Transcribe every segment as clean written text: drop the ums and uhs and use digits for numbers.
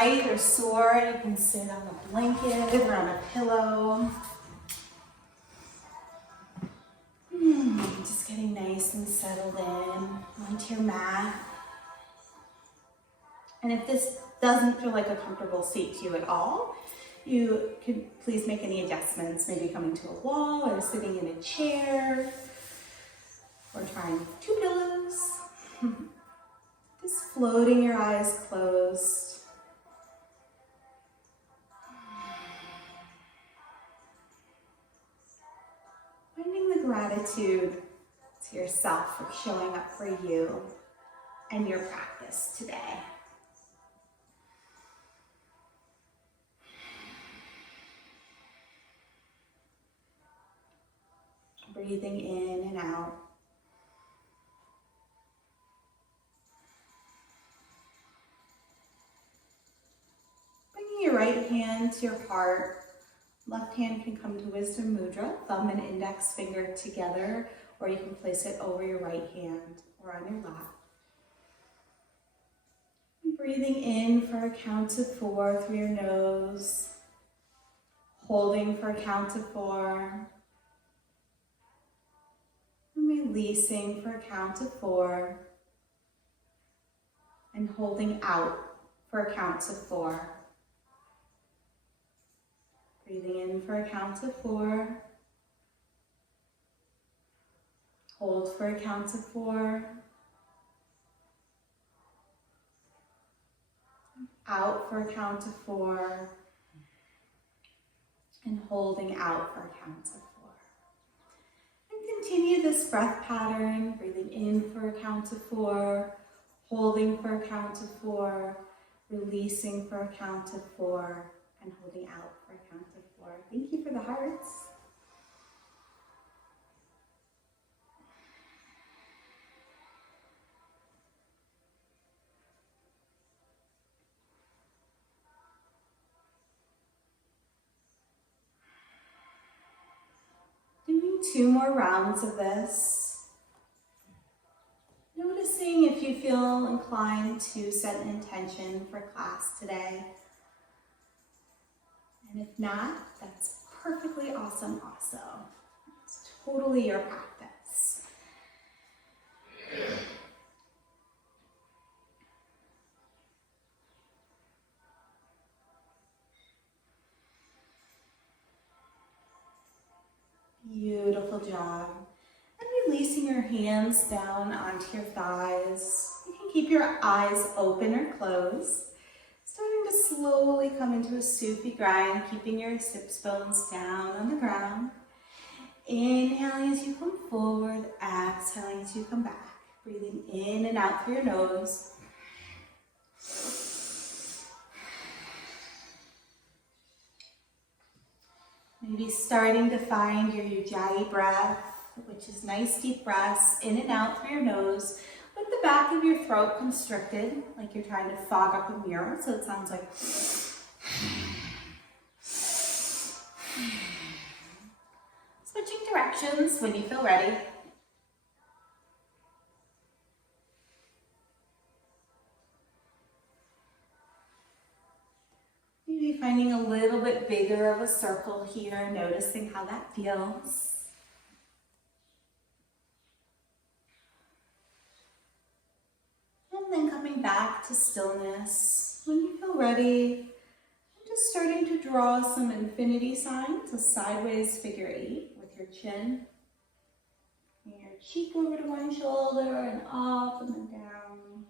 tight or sore, you can sit on a blanket or on a pillow. Just getting nice and settled in onto your mat. And if this doesn't feel like a comfortable seat to you at all, you can please make any adjustments, maybe coming to a wall or sitting in a chair or trying 2 pillows. Just floating your eyes closed. Finding the gratitude to yourself for showing up for you and your practice today. Breathing in and out. Bringing your right hand to your heart. Left hand can come to Wisdom Mudra, thumb and index finger together, or you can place it over your right hand or on your lap. Breathing in for a count of 4 through your nose. Holding for a count of 4. Releasing for a count of 4 and holding out for a count of 4. Breathing in for a count of 4. Hold for a count of 4. Out for a count of 4. And holding out for a count of 4. Continue this breath pattern, breathing in for a count of 4, holding for a count of 4, releasing for a count of 4, and holding out for a count of 4. Thank you for the hearts. Doing 2 more rounds of this. Noticing if you feel inclined to set an intention for class today. And if not, that's perfectly awesome also. It's totally your practice. Beautiful job. And releasing your hands down onto your thighs. You can keep your eyes open or closed. Starting to slowly come into a Sufi grind, keeping your hips bones down on the ground. Inhaling as you come forward, exhaling as you come back. Breathing in and out through your nose. Maybe starting to find your Ujjayi breath, which is nice deep breaths in and out through your nose, with the back of your throat constricted, like you're trying to fog up a mirror, so it sounds like switching directions when you feel ready. Maybe finding a little bit bigger of a circle here, noticing how that feels. And then coming back to stillness. When you feel ready, just starting to draw some infinity signs, a sideways figure 8 with your chin. And your cheek over to one shoulder and up and then down.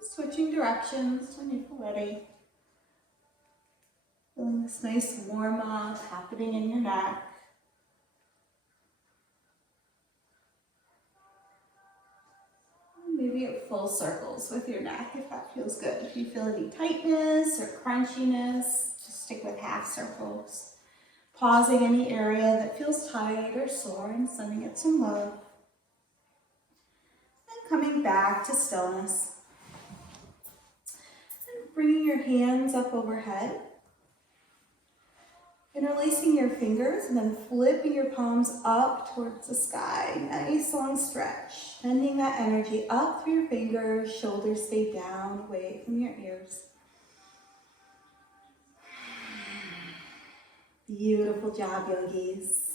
Switching directions when you feel ready. Feeling this nice warm up happening in your neck. Maybe at full circles with your neck if that feels good. If you feel any tightness or crunchiness, just stick with half circles. Pausing any area that feels tight or sore and sending it some love. Then coming back to stillness. And bringing your hands up overhead. Interlacing your fingers and then flipping your palms up towards the sky. Nice long stretch. Sending that energy up through your fingers, shoulders stay down, away from your ears. Beautiful job, yogis.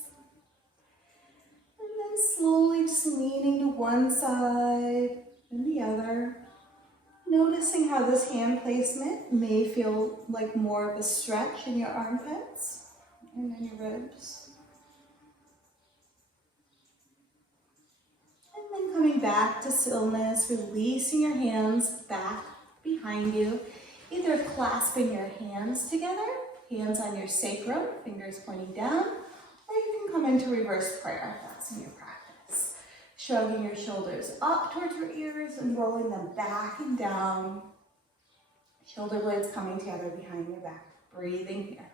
And then slowly just leaning to one side and the other. Noticing how this hand placement may feel like more of a stretch in your armpits and then your ribs. And then coming back to stillness, releasing your hands back behind you, either clasping your hands together, hands on your sacrum, fingers pointing down, or you can come into reverse prayer if that's in your practice. Shrugging your shoulders up towards your ears and rolling them back and down. Shoulder blades coming together behind your back. Breathing here.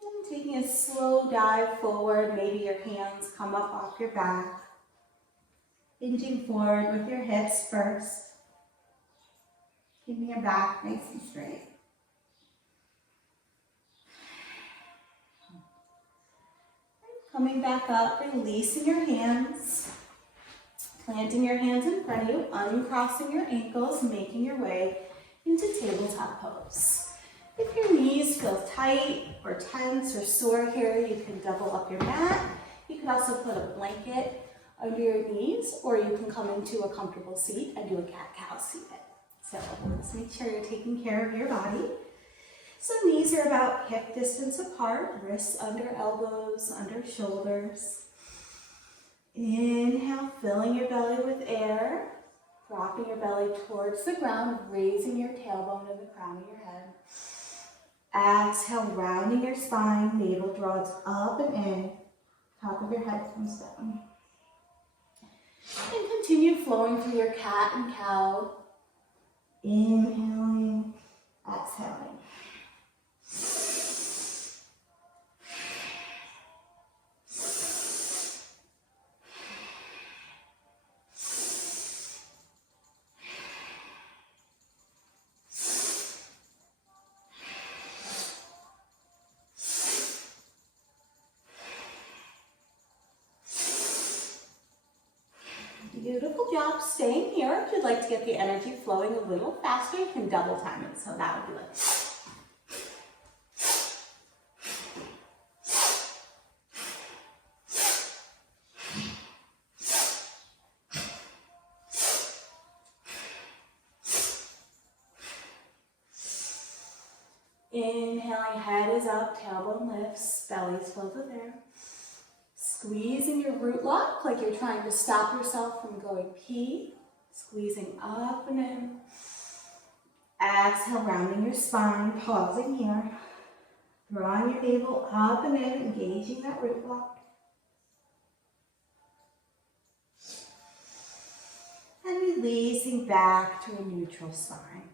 And taking a slow dive forward, maybe your hands come up off your back. Hinging forward with your hips first. Keeping your back nice and straight. Coming back up, releasing your hands. Planting your hands in front of you, uncrossing your ankles, making your way into tabletop pose. If your knees feel tight or tense or sore here, you can double up your mat. You can also put a blanket under your knees, or you can come into a comfortable seat and do a cat-cow seated. So let's make sure you're taking care of your body. So knees are about hip distance apart, wrists under elbows, under shoulders. Inhale, filling your belly with air, dropping your belly towards the ground, raising your tailbone and the crown of your head. Exhale, rounding your spine, navel draws up and in, top of your head comes down. And continue flowing through your cat and cow. Inhaling, exhaling. Beautiful job staying here. If you'd like to get the energy flowing a little faster, you can double time it. So that would be like... Inhaling, head is up, tailbone lifts, belly is filled with air. Squeezing your root lock like you're trying to stop yourself from going pee. Squeezing up and in. Exhale, rounding your spine, pausing here. Drawing your navel up and in, engaging that root lock. And releasing back to a neutral spine.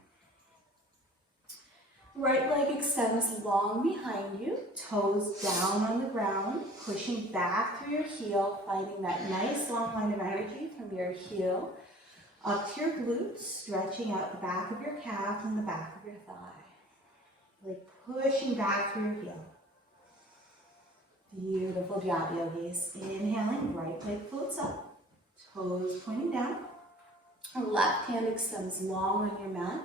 Right leg extends long behind you, toes down on the ground, pushing back through your heel, finding that nice long line of energy from your heel up to your glutes, stretching out the back of your calf and the back of your thigh. Like pushing back through your heel. Beautiful job, yogis. Inhaling, right leg floats up, toes pointing down. Our left hand extends long on your mat,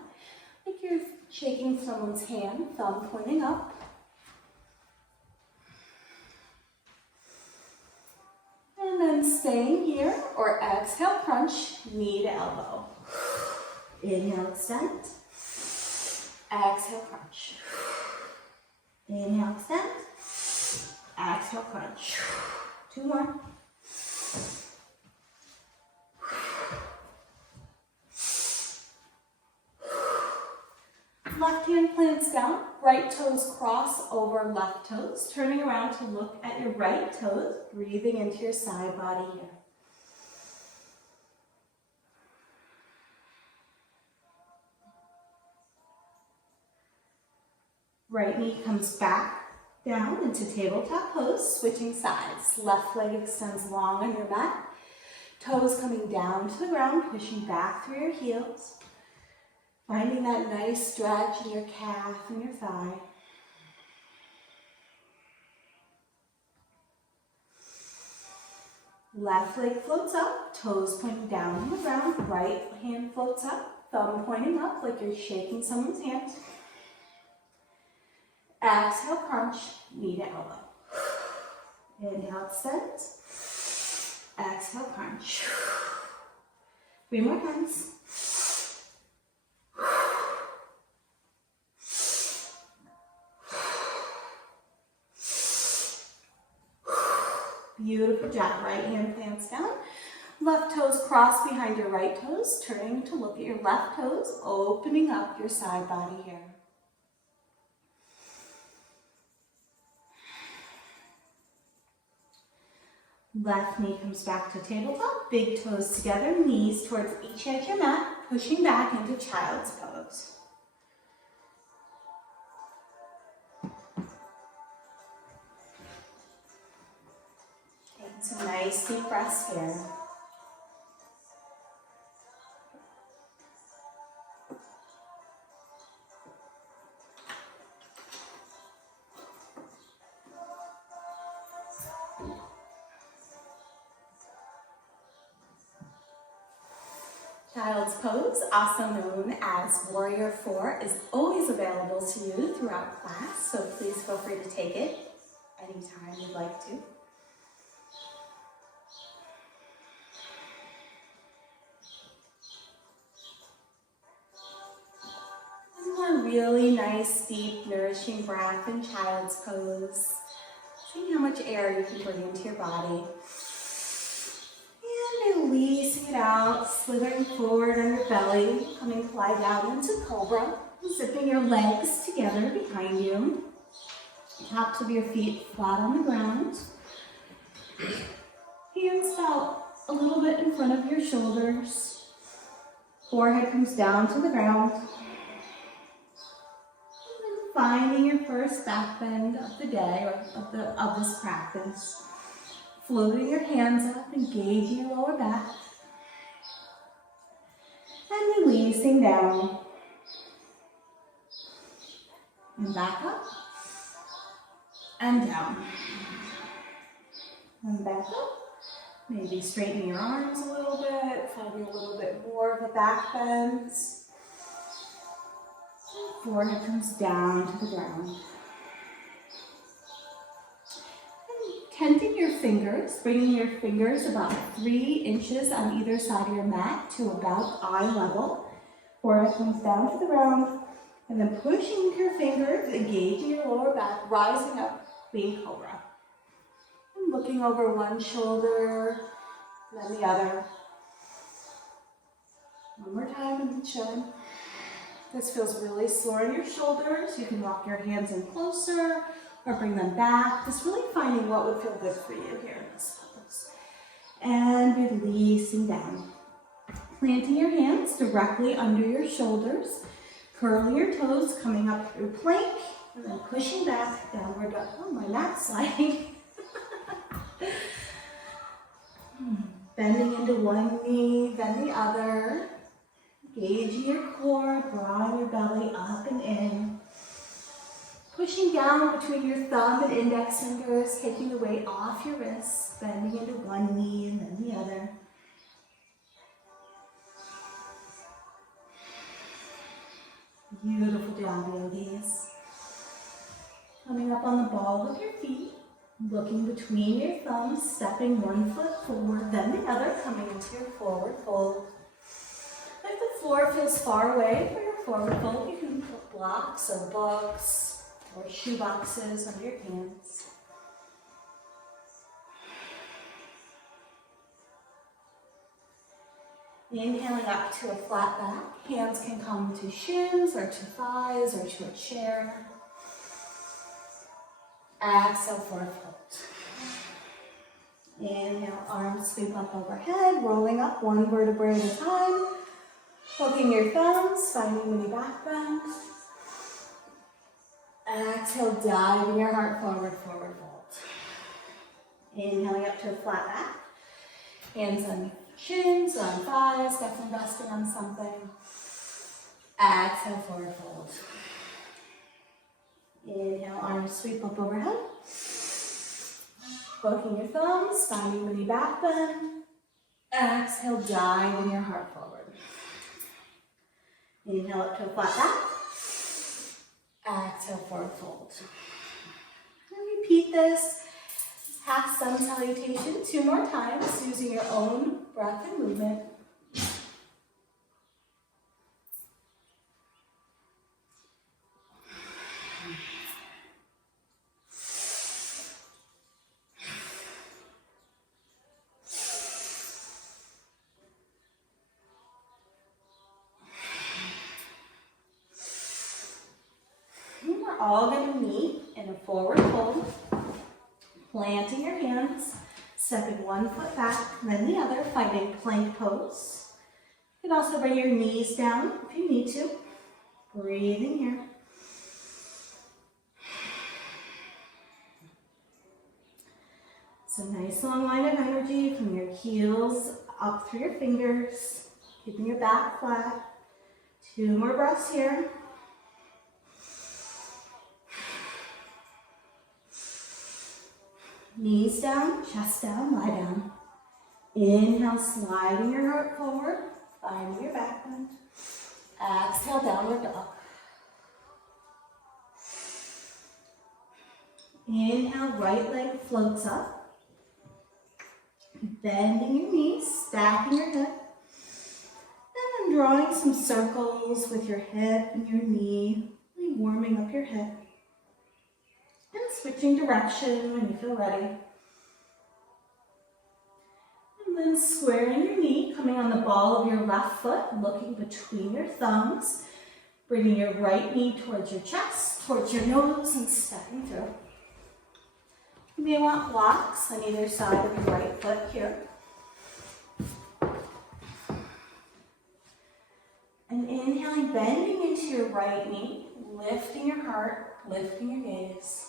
like you're shaking someone's hand, thumb pointing up. And then staying here, or exhale, crunch, knee to elbow. Inhale, extend. Exhale, crunch. Inhale, extend. Exhale, crunch. Two more. Left hand plants down, right toes cross over left toes, turning around to look at your right toes, breathing into your side body here. Right knee comes back down into tabletop pose, switching sides. Left leg extends long on your mat. Toes coming down to the ground, pushing back through your heels. Finding that nice stretch in your calf and your thigh. Left leg floats up, toes pointing down on the ground. Right hand floats up, thumb pointing up like you're shaking someone's hand. Exhale, crunch, knee to elbow. Inhale, extend. Exhale, crunch. 3 more times. Beautiful job. Right hand plants down. Left toes cross behind your right toes, turning to look at your left toes, opening up your side body here. Left knee comes back to tabletop, big toes together, knees towards each edge of your mat, pushing back into child's pose. Taking some nice deep breaths here. Child's pose, also known as Warrior 4, is always available to you throughout class, so please feel free to take it anytime you'd like to. One more really nice, deep, nourishing breath in child's pose. Seeing how much air you can bring into your body. Releasing it out, slithering forward on your belly, coming to lie down into cobra, zipping your legs together behind you, tops of your feet flat on the ground, hands out a little bit in front of your shoulders, forehead comes down to the ground, and then finding your first back bend of the day, or of this practice. Floating your hands up, engaging your lower back, and releasing down, and back up, and down, and back up. Maybe straightening your arms a little bit, finding a little bit more of a back bend. Forehead comes down to the ground. Tenting your fingers, bringing your fingers about 3 inches on either side of your mat to about eye level. Forehead comes down to the ground, and then pushing with your fingers, engaging your lower back, rising up, being cobra. And looking over one shoulder, then the other. One more time in the chin. This feels really sore in your shoulders. You can walk your hands in closer, or bring them back, just really finding what would feel good for you here in this pose. And releasing down. Planting your hands directly under your shoulders, curling your toes, coming up through plank, and then pushing back, downward dog. Oh, my mat's sliding. Bending into one knee, then the other. Engaging your core, drawing your belly up and in. Pushing down between your thumb and index fingers, taking the weight off your wrists, bending into one knee and then the other. Beautiful job, yogis. Coming up on the ball of your feet, looking between your thumbs, stepping one foot forward, then the other, coming into your forward fold. If the floor feels far away for your forward fold, you can put blocks or books or shoe boxes under your hands. Inhaling up to a flat back. Hands can come to shins or to thighs or to a chair. Exhale, forward fold. Inhale, arms sweep up overhead, rolling up one vertebrae at a time. Hooking your thumbs, finding mini back bend. Exhale, diving your heart forward, forward fold. Inhaling up to a flat back. Hands on shins or on thighs, definitely resting on something. Exhale, forward fold. Inhale, arms sweep up overhead. Hooking your thumbs, finding the knee back bend. Exhale, dive in your heart forward. Inhale up to a flat back. Exhale, forward fold. And repeat this half sun salutation 2 more times using your own breath and movement. We're all going to meet in a forward fold, planting your hands, stepping one foot back, then the other, finding plank pose. You can also bring your knees down if you need to. Breathing here. So nice long line of energy from your heels up through your fingers, keeping your back flat. 2 more breaths here. Knees down, chest down, lie down. Inhale, sliding your heart forward, finding your back bend. Exhale, downward dog. Inhale, right leg floats up. Bending your knees, stacking your hip. And then drawing some circles with your hip and your knee, really warming up your hip. And switching direction when you feel ready. And then squaring your knee, coming on the ball of your left foot, looking between your thumbs, bringing your right knee towards your chest, towards your nose, and stepping through. You may want blocks on either side of your right foot here. And inhaling, bending into your right knee, lifting your heart, lifting your gaze.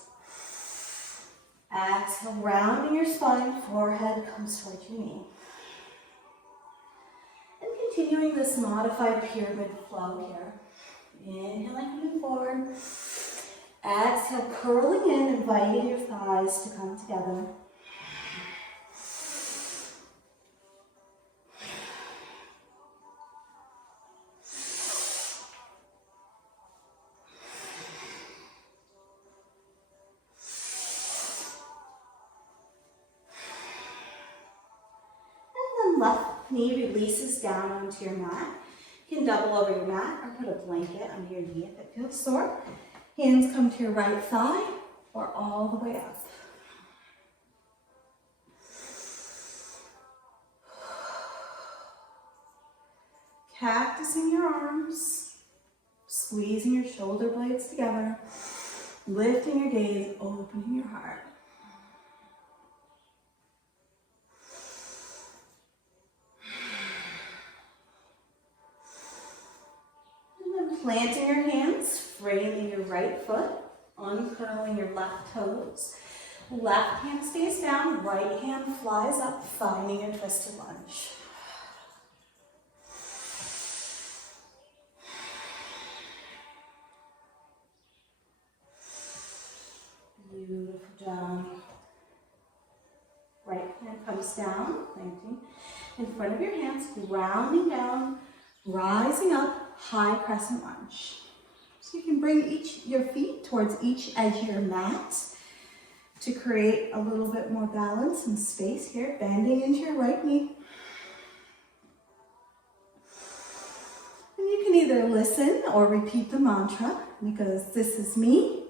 Exhale, rounding your spine, forehead comes towards your knee. And continuing this modified pyramid flow here. Inhaling, coming forward. Exhale, curling in, inviting your thighs to come together. Left knee releases down onto your mat. You can double over your mat or put a blanket under your knee if it feels sore. Hands come to your right thigh or all the way up. Cactusing your arms, squeezing your shoulder blades together, lifting your gaze, opening your heart. Planting your hands, framing your right foot, uncurling your left toes. Left hand stays down, right hand flies up, finding your twisted lunge. Beautiful job. Right hand comes down, planting in front of your hands, grounding down, rising up, high crescent lunge. So you can bring your feet towards each edge of your mat to create a little bit more balance and space here, bending into your right knee. And you can either listen or repeat the mantra, because this is me,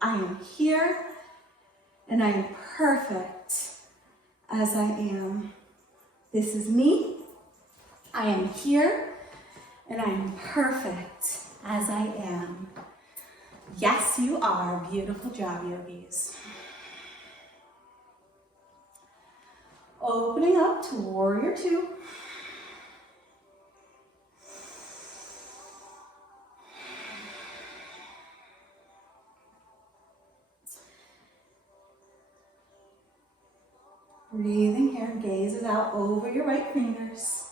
I am here, and I am perfect as I am. This is me, I am here, and I am perfect as I am. Yes, you are. Beautiful job, yogis. Opening up to warrior 2. Breathing here, gazes out over your right fingers.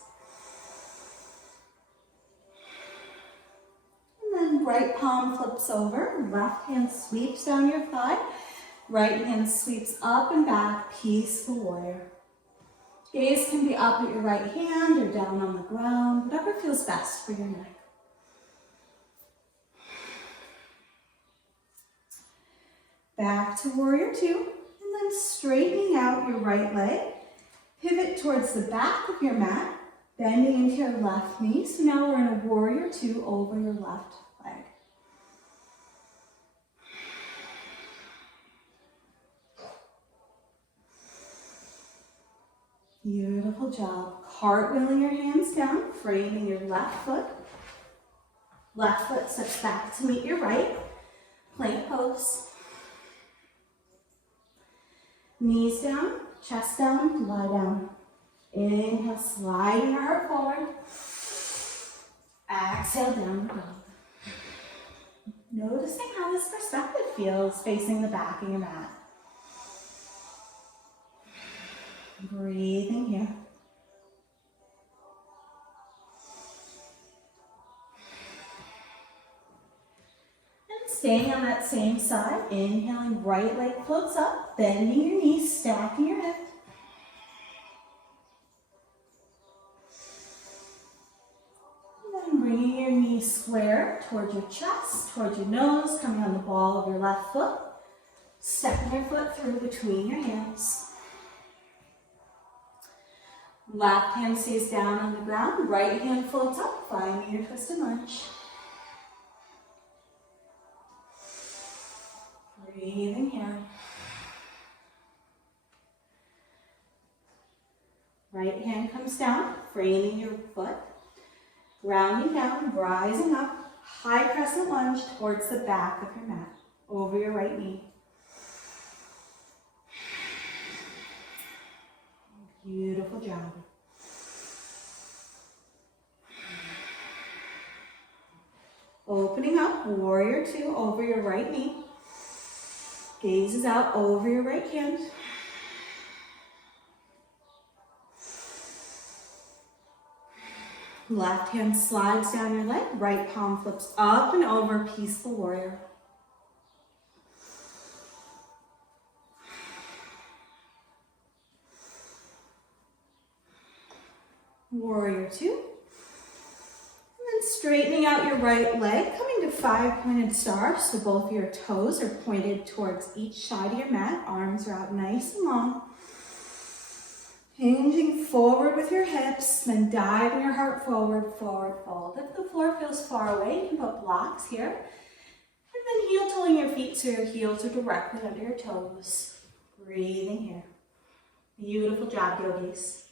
And then right palm flips over, left hand sweeps down your thigh, right hand sweeps up and back, peaceful warrior. Gaze can be up at your right hand or down on the ground, whatever feels best for your neck. Back to warrior two, and then straightening out your right leg. Pivot towards the back of your mat, bending into your left knee. So now we're in a warrior two over your left leg. Beautiful job. Cartwheeling your hands down, framing your left foot. Left foot steps back to meet your right. Plank pose. Knees down, chest down, lie down. Inhale, sliding your heart forward. Exhale, down dog. Noticing how this perspective feels facing the back of your mat. Breathing here. And staying on that same side, inhaling, right leg floats up, bending your knees, stacking your hips. Bringing your knees square towards your chest, towards your nose, coming on the ball of your left foot. Stepping your foot through between your hands. Left hand stays down on the ground, right hand floats up, finding your twisted lunge. Breathing here. Right hand comes down, framing your foot. Rounding down, rising up, high crescent lunge towards the back of your mat, over your right knee. Beautiful job. Opening up, warrior two over your right knee. Gazes out over your right hand. Left hand slides down your leg, right palm flips up and over, peaceful warrior. Warrior two. And then straightening out your right leg, coming to five-pointed star, so both your toes are pointed towards each side of your mat, arms are out nice and long. Hinging forward with your hips, then diving your heart forward, forward fold. If the floor feels far away, you can put blocks here. And then heel-toeing your feet so your heels are directly under your toes. Breathing here. Beautiful job, yogis.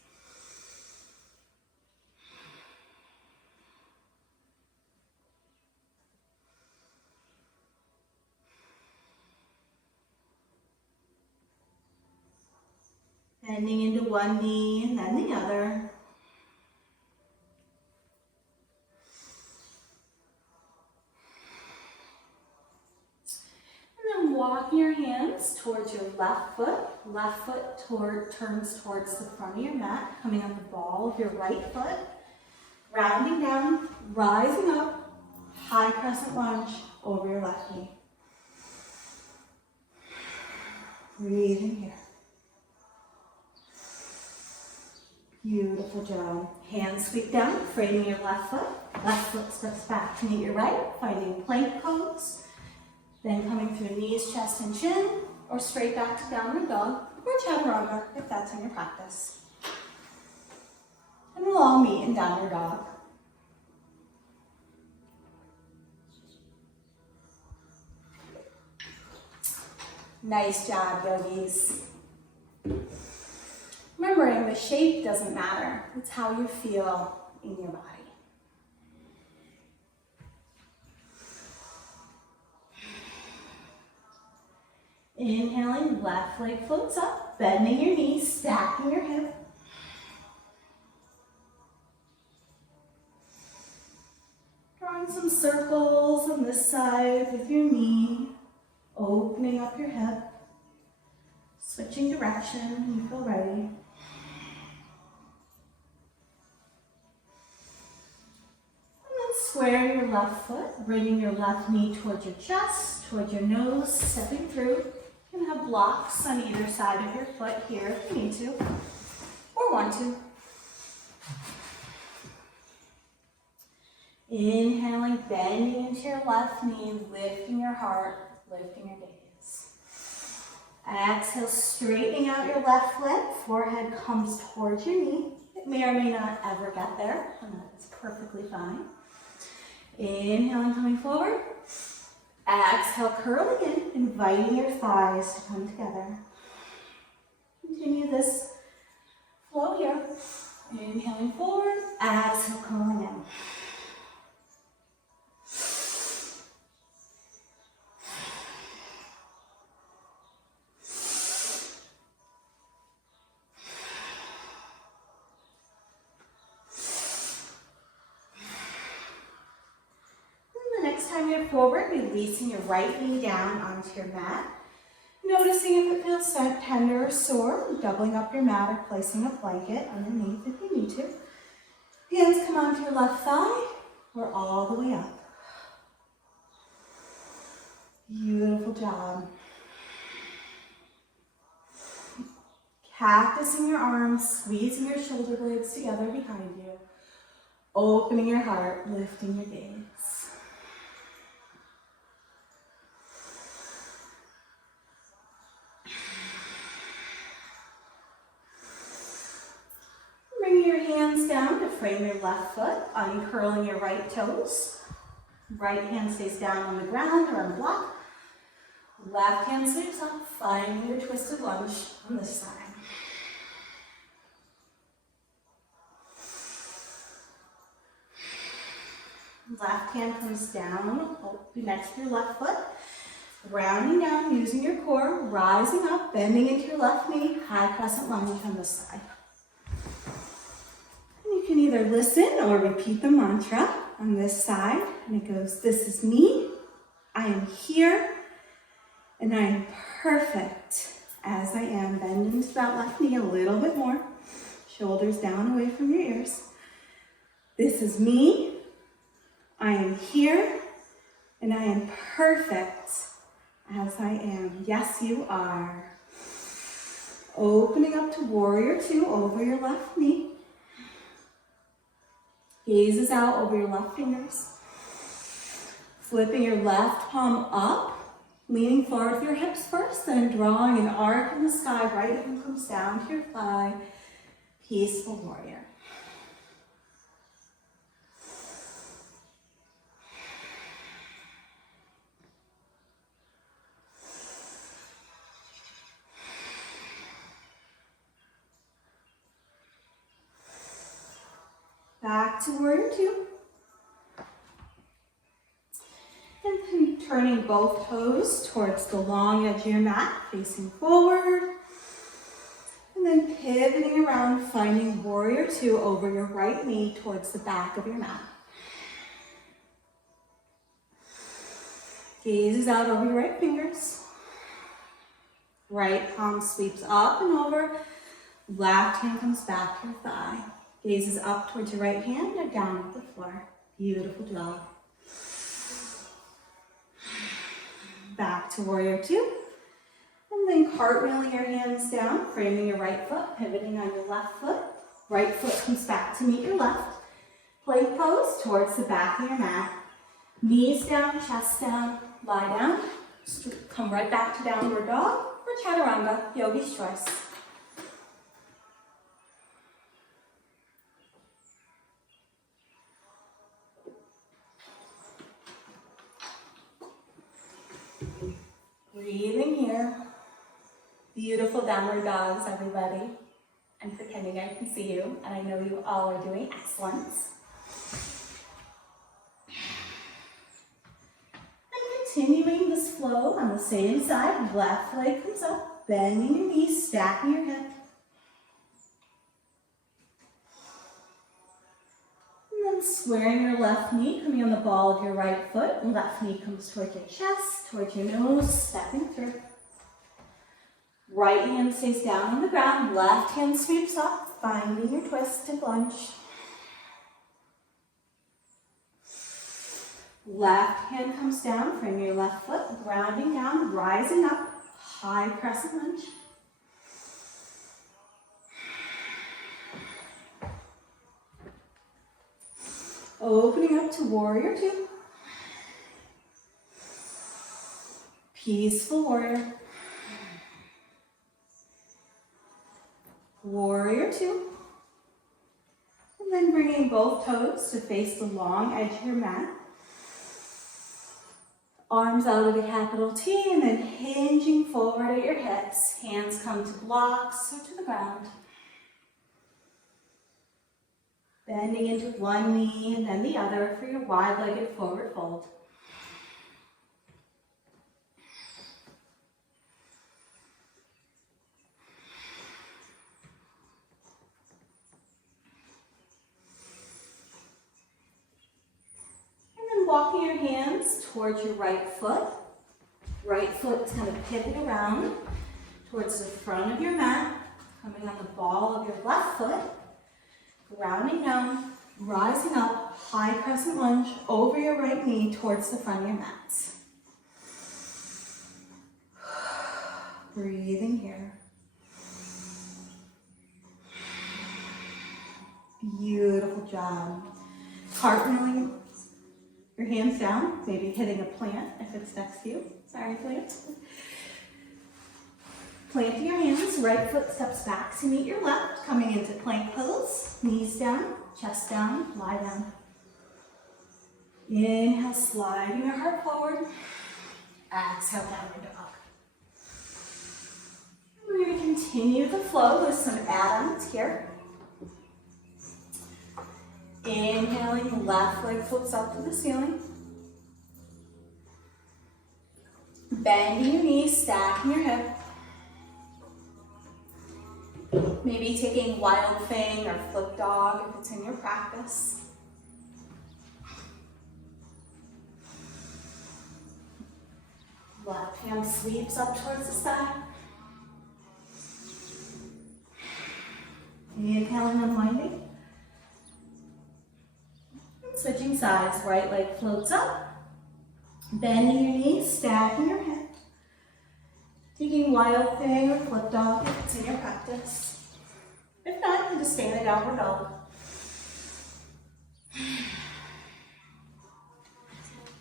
Bending into one knee and then the other. And then walking your hands towards your left foot. Left foot turns towards the front of your mat, coming on the ball of your right foot. Rounding down, rising up, high crescent lunge over your left knee. Breathing here. Beautiful job. Hands sweep down, framing your left foot. Left foot steps back to meet your right, finding plank pose. Then coming through knees, chest, and chin, or straight back to downward dog, or chaturanga, if that's in your practice. And we'll all meet in downward dog. Nice job, yogis. Remembering the shape doesn't matter, it's how you feel in your body. Inhaling, left leg floats up, bending your knees, stacking your hip. Drawing some circles on this side with your knee, opening up your hip. Switching direction when you feel ready. Square your left foot, bringing your left knee towards your chest, towards your nose, stepping through. You can have blocks on either side of your foot here if you need to, or want to. Inhaling, bending into your left knee, lifting your heart, lifting your gaze. Exhale, straightening out your left leg, forehead comes towards your knee. It may or may not ever get there, and that's perfectly fine. Inhaling, coming forward. Exhale, curling in, inviting your thighs to come together. Continue this flow here. Inhaling forward, exhale, curling in. Forward, releasing your right knee down onto your mat. Noticing if it feels tender or sore, doubling up your mat or placing a blanket underneath if you need to. Hands come onto your left thigh. We're all the way up. Beautiful job. Cactusing your arms, squeezing your shoulder blades together behind you. Opening your heart, lifting your gaze. Down to frame your left foot, uncurling your right toes. Right hand stays down on the ground or on the block. Left hand sweeps up, finding your twisted lunge on this side. Left hand comes down, next to your left foot. Rounding down, using your core, rising up, bending into your left knee, high crescent lunge on this side. You can either listen or repeat the mantra on this side. And it goes, this is me, I am here, and I am perfect as I am. Bend into that left knee a little bit more. Shoulders down away from your ears. This is me, I am here, and I am perfect as I am. Yes, you are. Opening up to warrior two over your left knee. Gazes out over your left fingers. Flipping your left palm up, leaning forward with your hips first, then drawing an arc in the sky. Right hand comes down to your thigh. Peaceful warrior. Back to warrior two. And then turning both toes towards the long edge of your mat, facing forward. And then pivoting around, finding warrior two over your right knee towards the back of your mat. Gazes out over your right fingers. Right palm sweeps up and over. Left hand comes back to your thigh. Gazes up towards your right hand and down at the floor. Beautiful job. Back to warrior two. And then cartwheeling your hands down, framing your right foot, pivoting on your left foot. Right foot comes back to meet your left. Plank pose towards the back of your mat. Knees down, chest down, lie down. Come right back to downward dog or chaturanga, yogi's choice. Breathing here. Beautiful downward dogs, everybody. I'm pretending I can see you, and I know you all are doing excellent. And continuing this flow on the same side, left leg comes up, bending your knees, stacking your hip. And then squaring your left knee, coming on the ball of your right foot. Left knee comes towards your chest, towards your nose, stepping through. Right hand stays down on the ground, left hand sweeps up, finding your twist and lunge. Left hand comes down, frame your left foot, grounding down, rising up, high crescent lunge. Opening up to warrior two. Peaceful warrior. Warrior two. And then bringing both toes to face the long edge of your mat. Arms out of the capital T, and then hinging forward at your hips. Hands come to blocks or to the ground. Bending into one knee and then the other for your wide-legged forward fold. Walking your hands towards your right foot. Right foot's going to pivot around towards the front of your mat, coming on the ball of your left foot, grounding down, rising up, high crescent lunge over your right knee towards the front of your mat. Breathing here. Beautiful job. Cartwheeling your hands down, maybe hitting a plant if it's next to you. Sorry, plant. Planting your hands, right foot steps back to meet your left, coming into plank pose. Knees down, chest down, lie down. Inhale, sliding your heart forward. Exhale, downward dog. We're going to continue the flow with some add-ons here. Inhaling, left leg floats up to the ceiling. Bending your knees, stacking your hip. Maybe taking wild thing or flip dog if it's in your practice. Left hand sweeps up towards the side. Inhaling, unwinding. Switching sides, right leg floats up, bending your knees, stacking your hip. Taking wild thing or flip dog if it's in your practice. If not, you can just stay in the downward dog.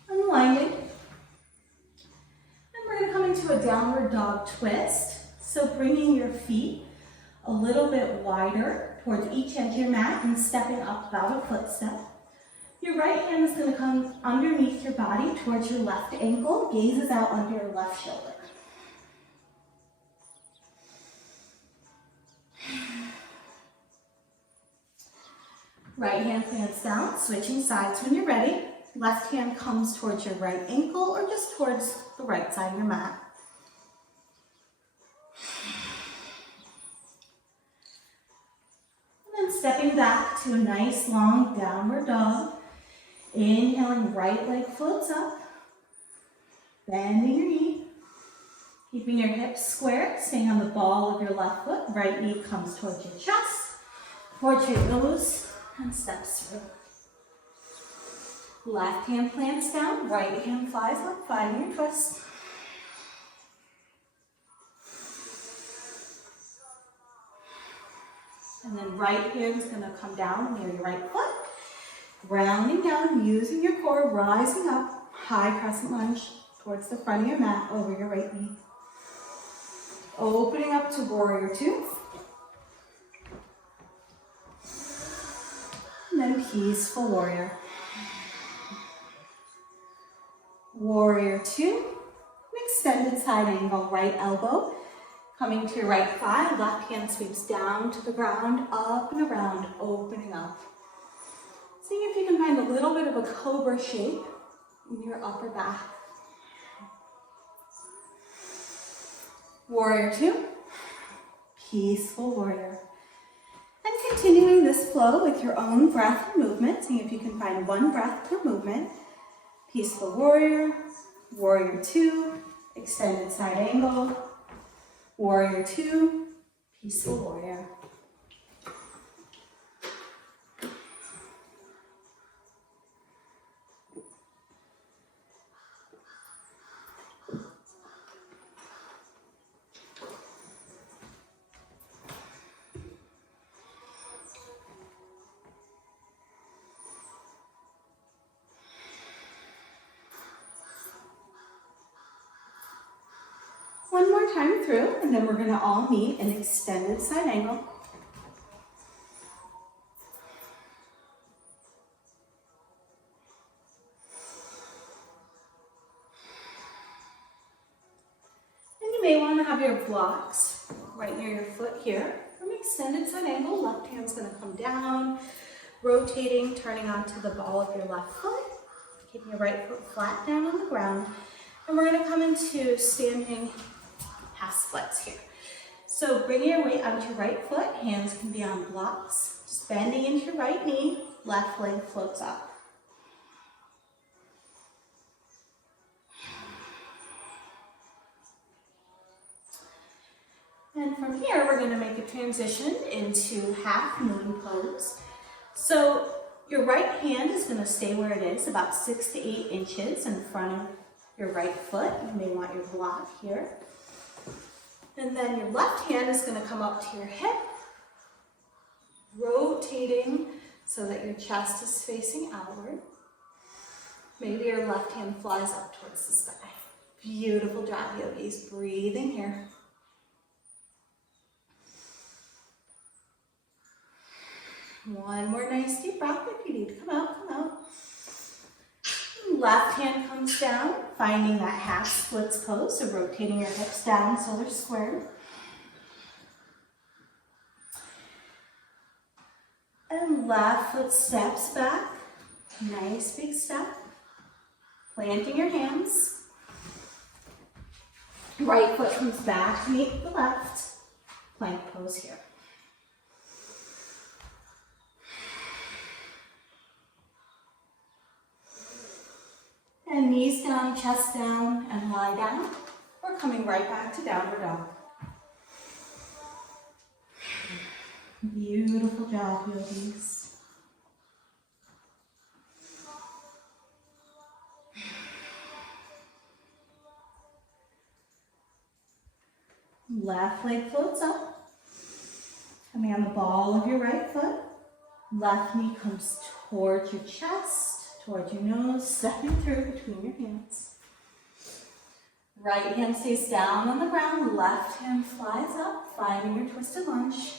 Unwinding. And we're going to come into a downward dog twist. So bringing your feet a little bit wider towards each edge of your mat and stepping up about a footstep. Your right hand is going to come underneath your body towards your left ankle, gazes out under your left shoulder. Right hand plants down, switching sides when you're ready. Left hand comes towards your right ankle or just towards the right side of your mat. And then stepping back to a nice long downward dog. Inhaling, right leg floats up, bending your knee, keeping your hips square, staying on the ball of your left foot. Right knee comes towards your chest, towards your nose, and steps through. Left hand plants down, right hand flies up, finding your twist. And then right hand is going to come down near your right foot. Grounding down, using your core, rising up, high crescent lunge towards the front of your mat over your right knee. Opening up to warrior two. And then peaceful warrior. Warrior two. An extended side angle, right elbow. Coming to your right thigh, left hand sweeps down to the ground, up and around, opening up. See if you can find a little bit of a cobra shape in your upper back. Warrior two, peaceful warrior. And continuing this flow with your own breath and movement, see if you can find one breath per movement. Peaceful warrior, warrior two, extended side angle, Warrior two, peaceful warrior. One more time through, and then we're going to all meet in extended side angle. And you may want to have your blocks right near your foot here. From extended side angle, left hand's going to come down, rotating, turning onto the ball of your left foot, keeping your right foot flat down on the ground. And we're going to come into standing half splits here. So bring your weight onto your right foot, hands can be on blocks, just bending into your right knee, left leg floats up. And from here, we're going to make a transition into half moon pose. So your right hand is going to stay where it is, about 6 to 8 inches in front of your right foot. You may want your block here. And then your left hand is going to come up to your hip, rotating so that your chest is facing outward. Maybe your left hand flies up towards the sky. Beautiful job, yogis. Breathing here. One more nice deep breath if you need to come out, come out. Left hand comes down, finding that half splits pose, so rotating your hips down so they're squared. And left foot steps back, nice big step. Planting your hands. Right foot comes back to meet the left. Plank pose here. And knees down, chest down, and lie down. We're coming right back to downward dog. Beautiful job, yogis. Left leg floats up. Coming on the ball of your right foot. Left knee comes towards your chest. Towards your nose, stepping through between your hands. Right hand stays down on the ground, left hand flies up, finding your twisted lunge.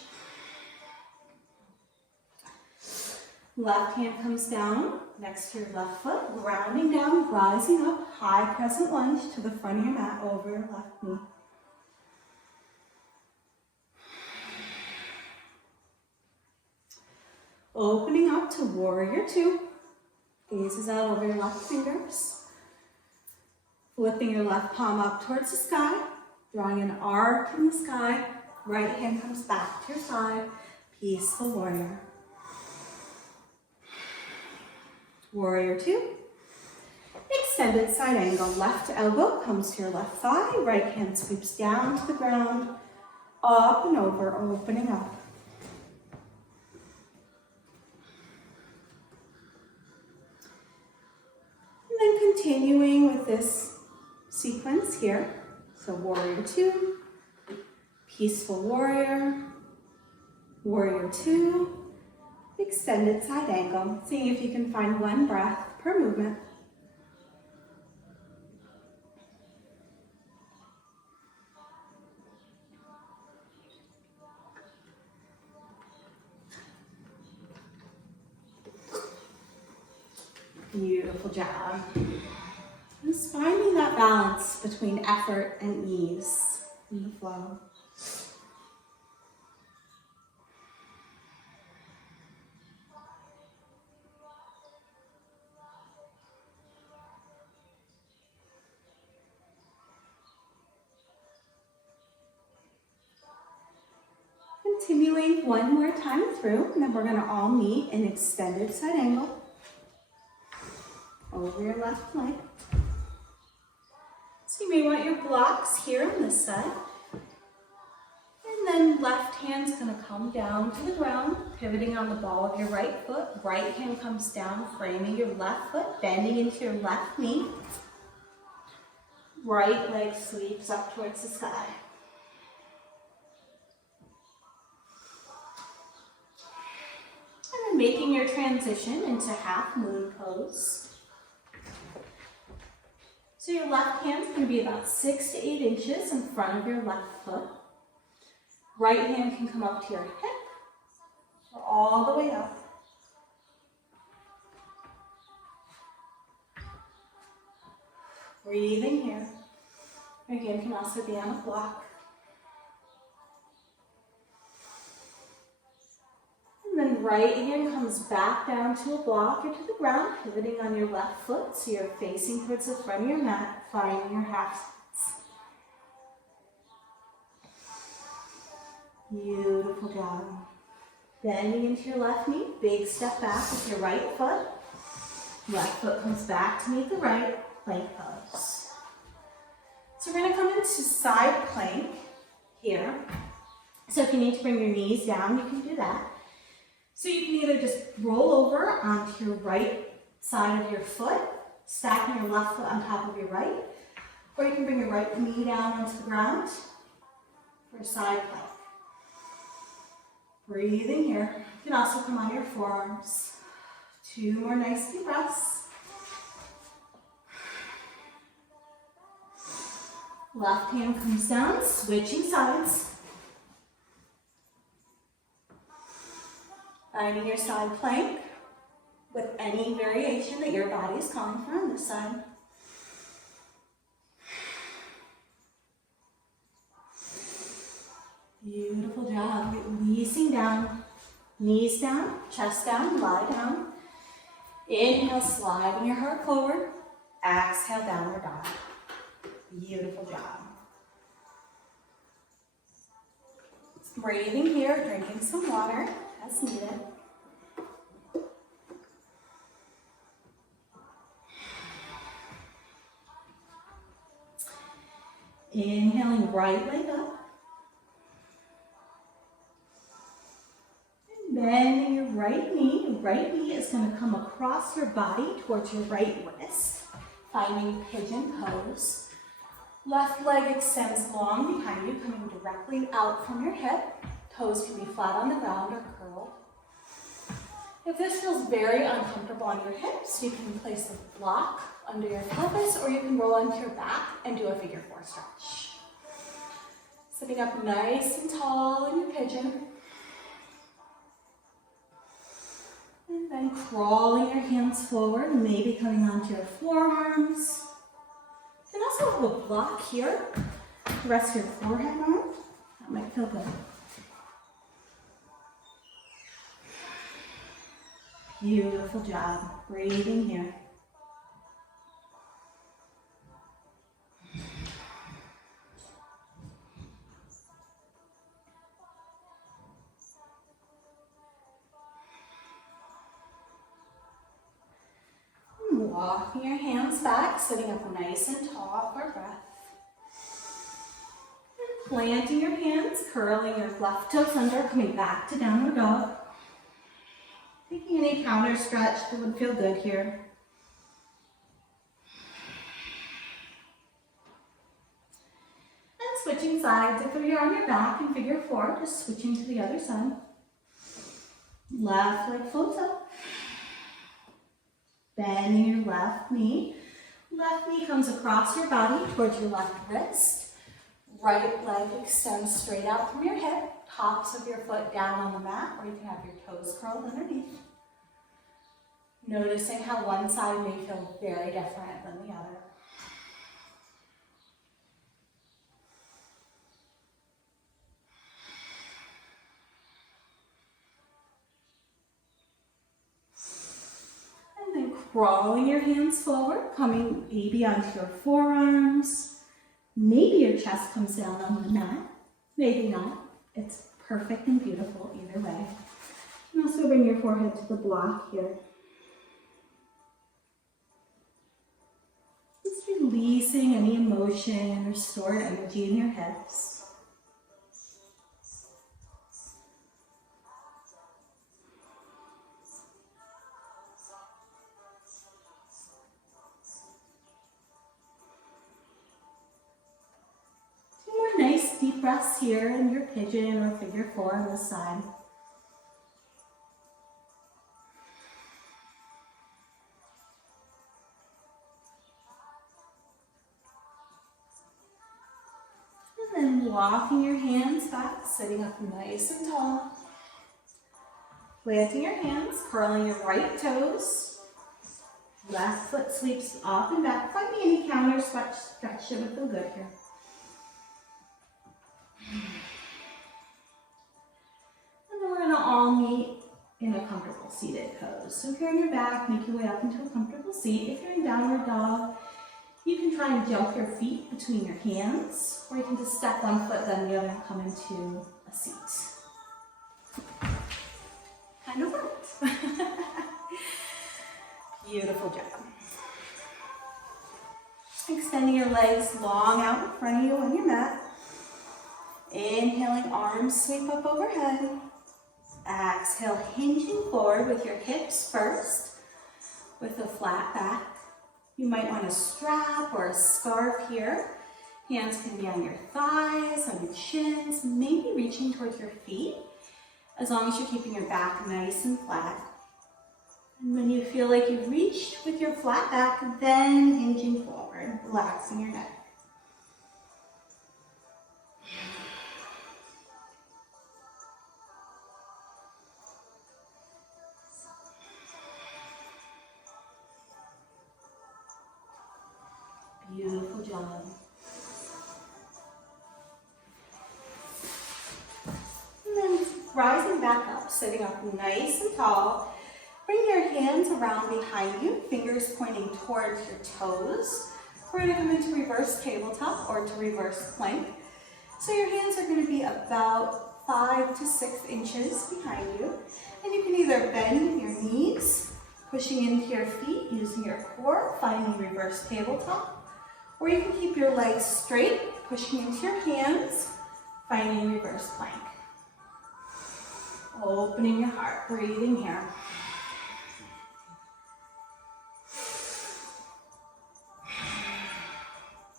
Left hand comes down next to your left foot, grounding down, rising up, high crescent lunge to the front of your mat over your left knee. Opening up to warrior two. Gazes out over your left fingers. Flipping your left palm up towards the sky. Drawing an arc in the sky. Right hand comes back to your side. Peaceful warrior. Warrior two. Extended side angle. Left elbow comes to your left thigh. Right hand sweeps down to the ground. Up and over, opening up. And then continuing with this sequence here. So warrior two, peaceful warrior, warrior two, extended side angle. Seeing if you can find one breath per movement. Beautiful job. Just finding that balance between effort and ease in the flow. Continuing one more time through, and then we're going to all meet in extended side angle. Over your left leg. So you may want your blocks here on this side. then left hand's gonna come down to the ground, pivoting on the ball of your right foot. Right hand comes down, framing your left foot, bending into your left knee. Right leg sweeps up towards the sky. And then making your transition into half moon pose. So your left hand's going to be about 6 to 8 inches in front of your left foot. Right hand can come up to your hip or all the way up. Breathing here. Your hand can also be on a block. And then right hand comes back down to a block or to the ground, pivoting on your left foot so you're facing towards the front of your mat, finding your half splits. Beautiful job. Bending into your left knee, big step back with your right foot. Left foot comes back to meet the right, plank pose. So we're going to come into side plank here. So if you need to bring your knees down, you can do that. So you can either just roll over onto your right side of your foot, stacking your left foot on top of your right, or you can bring your right knee down onto the ground for a side plank. Breathing here. You can also come on your forearms. 2 more nice deep breaths. Left hand comes down, switching sides. Finding your side plank with any variation that your body is calling for on this side. Beautiful job. Releasing down, knees down, chest down, lie down. Inhale, sliding your heart forward. Exhale, downward dog. Beautiful job. Breathing here, drinking some water as needed. Inhaling, right leg up. And bending your right knee. Your right knee is going to come across your body towards your right wrist, finding pigeon pose. Left leg extends long behind you, coming directly out from your hip. Toes can be flat on the ground or curled. If this feels very uncomfortable on your hips, you can place a block under your pelvis, or you can roll onto your back and do a figure 4 stretch. Sitting up nice and tall in your pigeon. And then crawling your hands forward, maybe coming onto your forearms. You can also have a block here to rest your forehead on. That might feel good. Beautiful job. Breathing here. Walking your hands back, sitting up nice and tall for breath. And planting your hands, curling your left toes under, coming back to downward dog. Taking any counter stretch that would feel good here. And switching sides. If you're on your back in figure 4, just switching to the other side. Left leg floats up. Bending your left knee. Left knee comes across your body towards your left wrist. Right leg extends straight out from your hip. Tops of your foot down on the mat, or you can have your toes curled underneath. Noticing how one side may feel very different than the other. Crawling your hands forward, coming maybe onto your forearms. Maybe your chest comes down on the mat. Maybe not. It's perfect and beautiful either way. And also bring your forehead to the block here. Just releasing any emotion or stored energy in your hips. deep breaths here in your pigeon or figure four on this side. And then walking your hands back, sitting up nice and tall. Planting your hands, curling your right toes. Left foot sweeps up and back. Find me any counter stretch that would feel good here. And then we're going to all meet in a comfortable seated pose. So if you're on your back, make your way up into a comfortable seat. If you're in downward dog, you can try and jump your feet between your hands, or you can just step one foot, then the other, and come into a seat. Kind of works. Beautiful job. Extending your legs long out in front of you on your mat. Inhaling, arms sweep up overhead. Exhale, hinging forward with your hips first, with a flat back. You might want a strap or a scarf here. Hands can be on your thighs, on your shins, maybe reaching towards your feet, as long as you're keeping your back nice and flat. And when you feel like you've reached with your flat back, then hinging forward, relaxing your neck. Beautiful job. And then rising back up, sitting up nice and tall. Bring your hands around behind you, fingers pointing towards your toes. We're going to come into reverse tabletop or to reverse plank. So your hands are going to be about 5 to 6 inches behind you. And you can either bend your knees, pushing into your feet, using your core, finding reverse tabletop. Or you can keep your legs straight, pushing into your hands, finding reverse plank. Opening your heart, breathing here.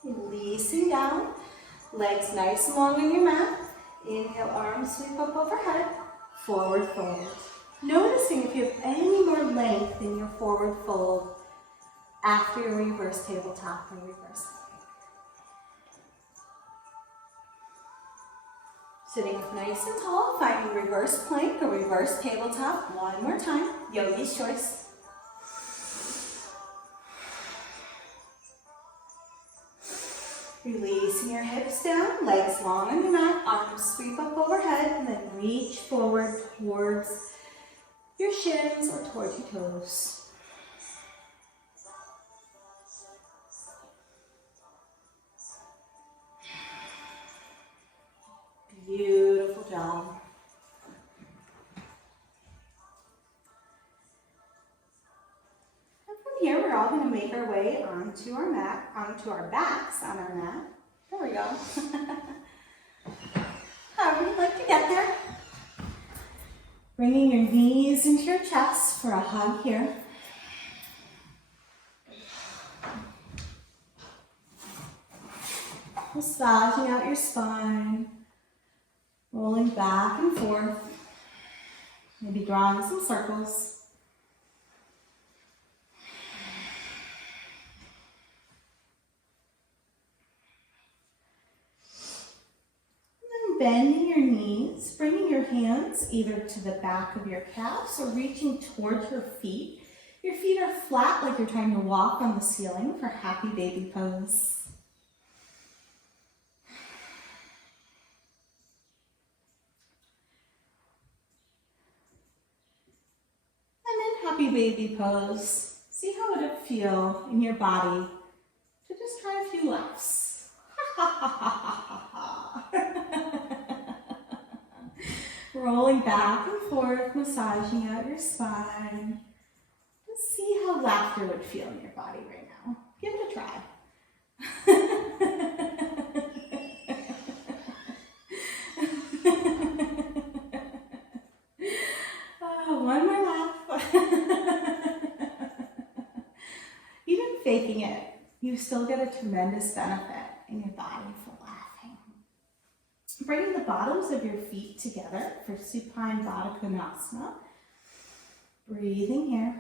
Releasing down, legs nice and long on your mat. Inhale, arms sweep up overhead, forward fold. Noticing if you have any more length in your forward fold after your reverse tabletop or reverse plank. Sitting up nice and tall, finding reverse plank or reverse tabletop. One more time, yogi's choice. Releasing your hips down, legs long on your mat, arms sweep up overhead, and then reach forward towards your shins or towards your toes. Beautiful job. And from here, we're all going to make our way onto our mat, onto our backs on our mat. There we go. However you'd like to get there. Bringing your knees into your chest for a hug here. Massaging out your spine. Rolling back and forth, maybe drawing some circles. And then bending your knees, bringing your hands either to the back of your calves or reaching towards your feet. Your feet are flat like you're trying to walk on the ceiling for happy baby pose. Happy baby pose. See how it would feel in your body to just try a few laughs. Rolling back and forth, massaging out your spine. Just see how laughter would feel in your body right now. Give it a try. One more laugh. Even faking it, you still get a tremendous benefit in your body for laughing. Bringing the bottoms of your feet together for Supine Baddha Konasana. Breathing here.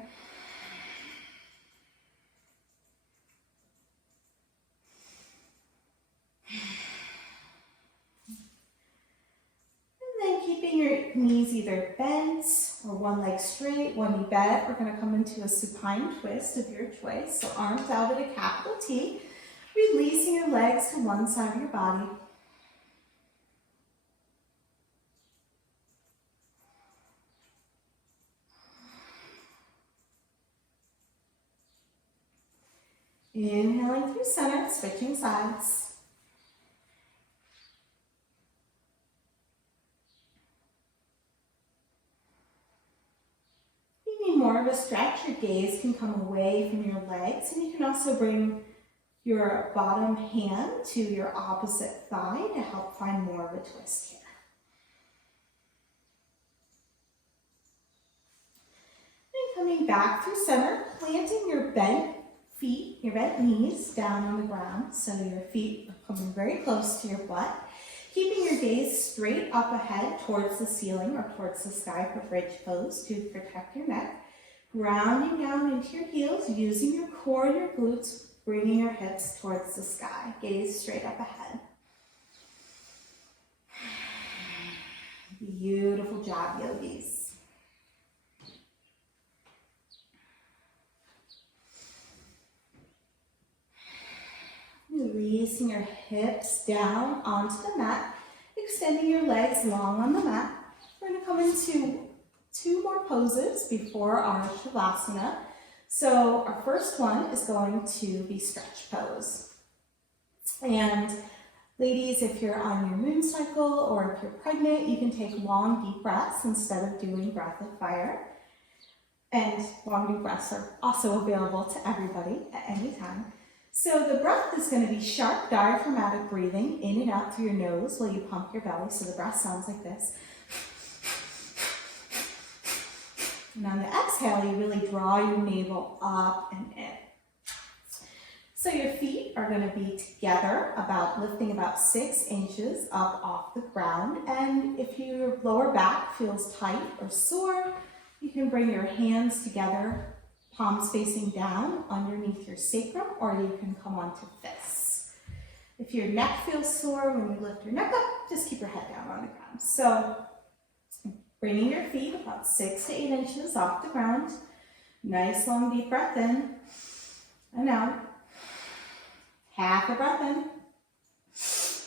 And then keeping your knees either bent or one leg straight, one knee bent, we're going to come into a supine twist of your choice. So arms out at a capital T, releasing your legs to one side of your body. Inhaling through center, switching sides. If you need more of a stretch, your gaze can come away from your legs, and you can also bring your bottom hand to your opposite thigh to help find more of a twist here. And coming back through center, planting your bent feet, your bent knees down on the ground, so your feet are coming very close to your butt. Keeping your gaze straight up ahead towards the ceiling or towards the sky for bridge pose to protect your neck. Grounding down into your heels, using your core and your glutes, bringing your hips towards the sky. Gaze straight up ahead. Beautiful job, yogis. Releasing your hips down onto the mat, extending your legs long on the mat. We're going to come into two more poses before our Shavasana. So our first one is going to be stretch pose. And ladies, if you're on your moon cycle or if you're pregnant, you can take long, deep breaths instead of doing breath of fire. And long, deep breaths are also available to everybody at any time. So the breath is going to be sharp diaphragmatic breathing in and out through your nose while you pump your belly. So the breath sounds like this. And on the exhale, you really draw your navel up and in. So your feet are going to be together, lifting about 6 inches up off the ground. And if your lower back feels tight or sore, you can bring your hands together, palms facing down underneath your sacrum, or you can come onto fists. If your neck feels sore when you lift your neck up, just keep your head down on the ground. So bringing your feet about 6 to 8 inches off the ground. Nice long deep breath in and out. Half a breath in.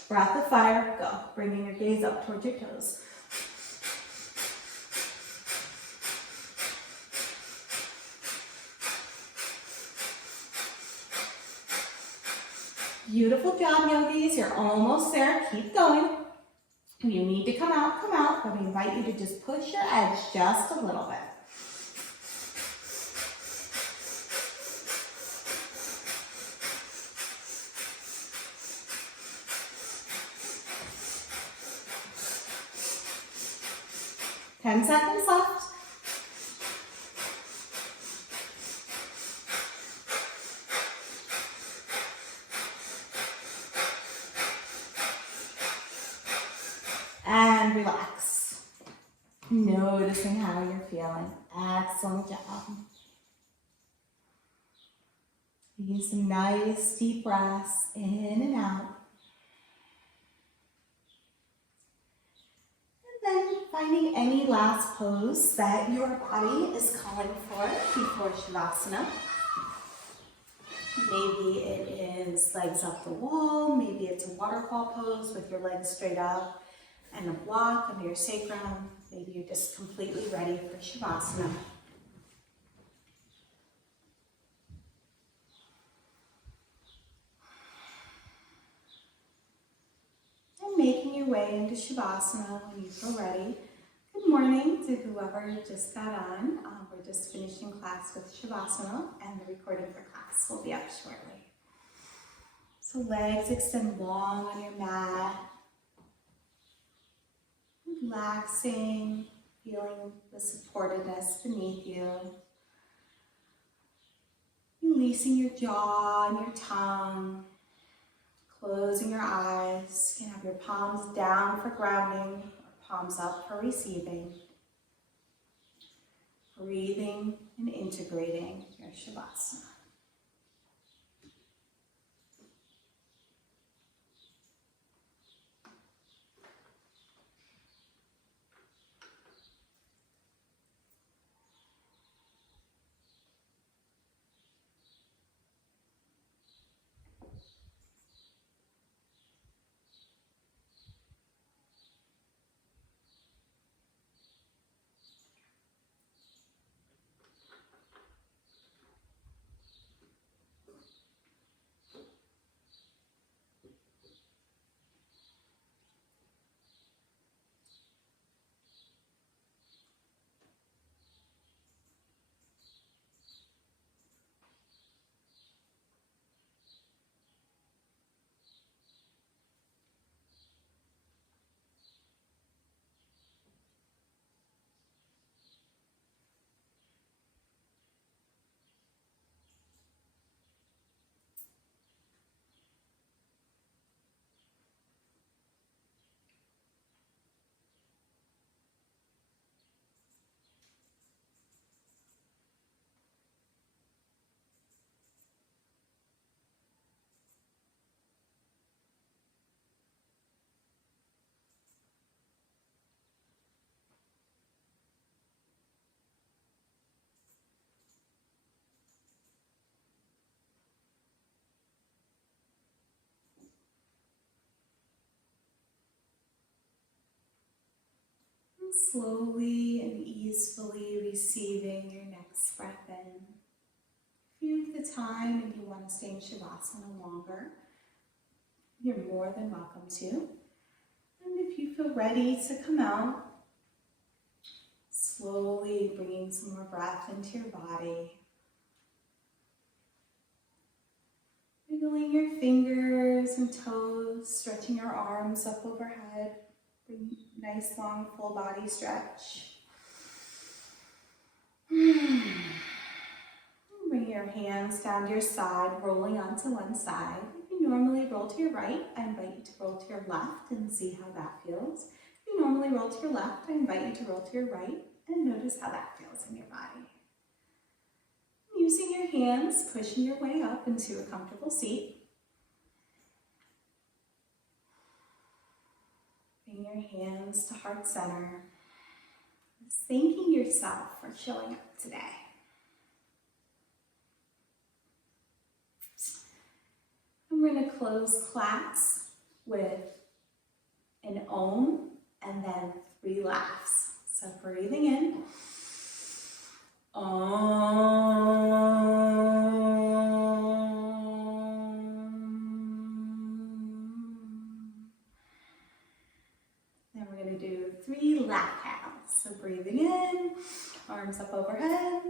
Breath of fire, go. Bringing your gaze up towards your toes. Beautiful job, yogis. You're almost there. Keep going. If you need to come out, but we invite you to just push your edge just a little bit. Ten seconds left. And relax. Noticing how you're feeling. Excellent job. Use some nice deep breaths in and out. And then finding any last pose that your body is calling for before Shavasana. Maybe it is legs up the wall. Maybe it's a waterfall pose with your legs straight up and a block under your sacrum. Maybe you're just completely ready for Shavasana. And making your way into Shavasana when you feel ready. Good morning to whoever just got on. We're just finishing class with Shavasana, and the recording for class will be up shortly. So legs extend long on your mat. Relaxing, feeling the supportedness beneath you. Releasing your jaw and your tongue. Closing your eyes, you can have your palms down for grounding, or palms up for receiving. Breathing and integrating your Shavasana. Slowly and easily receiving your next breath in. If you have the time and you want to stay in Shavasana longer, you're more than welcome to. And if you feel ready to come out, slowly bringing some more breath into your body. Wiggling your fingers and toes, stretching your arms up overhead. Bring nice long full body stretch. Bring your hands down to your side, rolling onto one side. If you normally roll to your right, I invite you to roll to your left and see how that feels. If you normally roll to your left, I invite you to roll to your right and notice how that feels in your body. Using your hands, pushing your way up into a comfortable seat. Bring your hands to heart center. Just thanking yourself for showing up today. And we're going to close class with an Om and then 3 laughs. So breathing in. Then we're going to do 3 laugh counts. So breathing in, arms up overhead.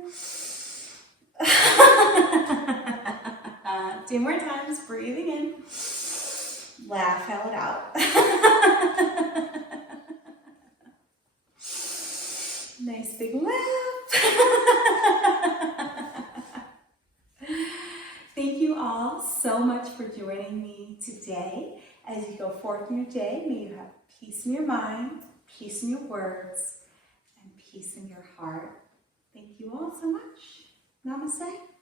2 more times, breathing in. Laugh out loud. Nice big laugh. Thank you all so much for joining me today. As you go forth in your day, may you have peace in your mind, peace in your words, and peace in your heart. Thank you all so much. Namaste.